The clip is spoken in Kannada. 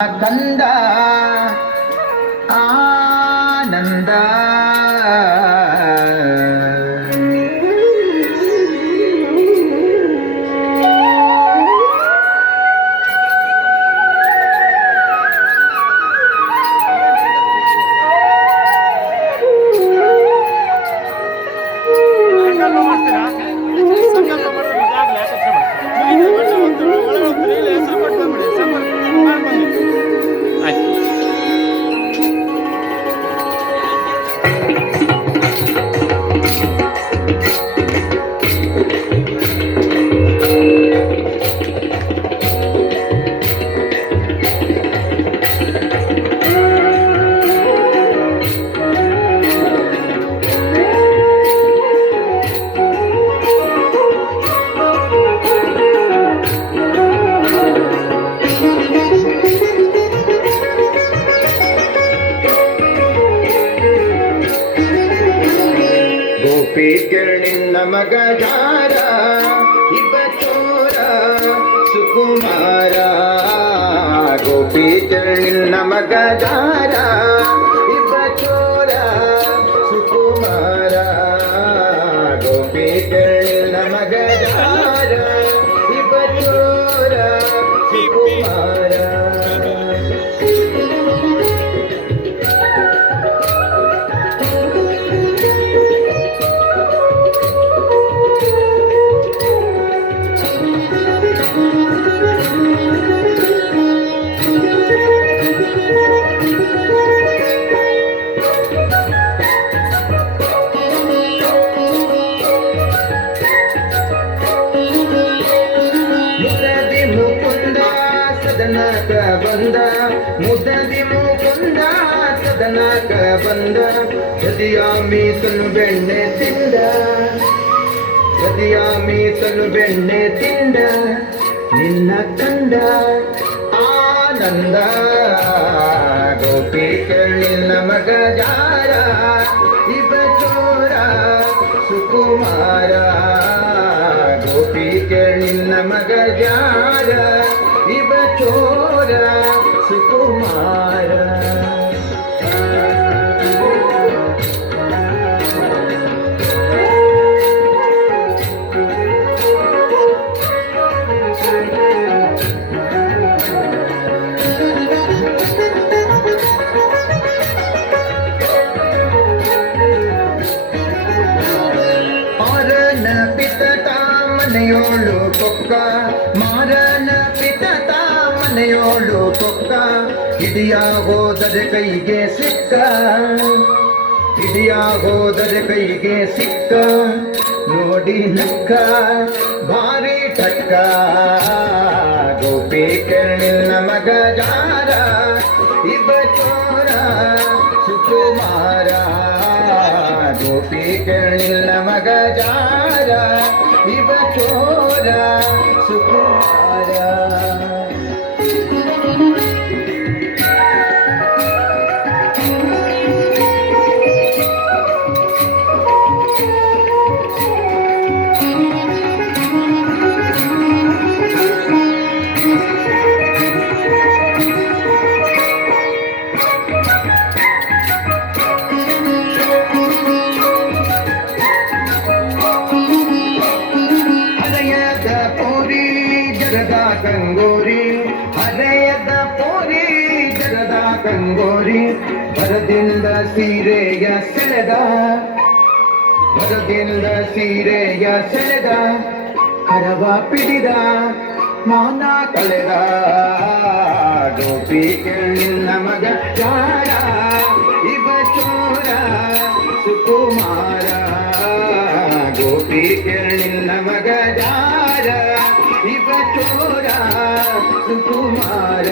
ಕಂದ ಆನಂದ ನಿನ್ನ ಮಗ ಜಾರ ಇಬ್ಬ ಚೋರ ಸುಕುಮಾರ ಗೋಪಿ ನಿನ್ನ ಮಗ ಜಾರ ಇಬ್ಬ ಚೋರ ಸುಕುಮಾರ ಗೋಪಿ ನಿನ್ನ ಮಗ ಜಾರ ಇಬ್ಬ ಚೋರ ಸುಕುಮಾರ ಸದನಕ ಬಂದ ಮುದದಿ ಮುಕುಂದ ಸದನಕ ಬಂದ ಹೃದಯ ಮೀಸಲು ಬೆಣ್ಣೆ ತಿಂದ ಹೃದಯ ಮೀಸಲು ಬೆಣ್ಣೆ ತಿಂದ ನಿನ್ನ ಕಂದ ಆನಂದ ಗೋಪಿ ನಿನ್ನ ಮಗ ಜಾರ ಇಬ ಚೋರ ಸುಕುಮಾರ ಗೋಪಿ ನಿನ್ನ ಮಗ ಜಾರ ಇವ ಚೋರ ಸುಕುಮಾರ ಮಾರನ ಪಿತತ ಮನೆಯೋಳು ಪೊಕ್ಕ ಮಾರನ ಪಿತತ ಮನೆಯೋಳು ಪೊಕ್ಕ ಹಿಡಿಯ ಹೋದರೆ ಕೈಗೆ ಸಿಕ್ಕ ಹಿಡಿಯ ಹೋದರೆ ಕೈಗೆ ಸಿಕ್ಕ ನೋಡಿ ನಕ್ಕ ಭಾರಿ ಟಕ್ಕ ಗೋಪಿ ನಿನ್ನ ಮಗ ಜಾರ ಇಬ್ಬ ಚೋರ ಸುಕುಮಾರ ಗೋಪಿ ನಿನ್ನ ಮಗ ಜಾರ ಇವ ಚೋರ ಸುಕುಮಾರ ಜಗದ ಕಂಗೋರಿ ಹರೆಯದ ಪೋರಿ ಜಗದ ಕಂಗೋರಿ ಭರದಿಂದ ಸೀರೆಯ ಸೆಳೆದ ಭರದಿಂದ ಸೀರೆಯ ಸೆಳೆದ ಕರವ ಪಿಡಿದ ಮಾನ ಕಳೆದ ಗೋಪಿ ನಿನ್ನ ಮಗ ಜಾರ ಇವ ಚೋರ ಸುಕುಮಾರ ಗೋಪಿ ನಿನ್ನ ಮಗ ಜಾರ ಇವ ಚೋರ ಸುಕುಮಾರ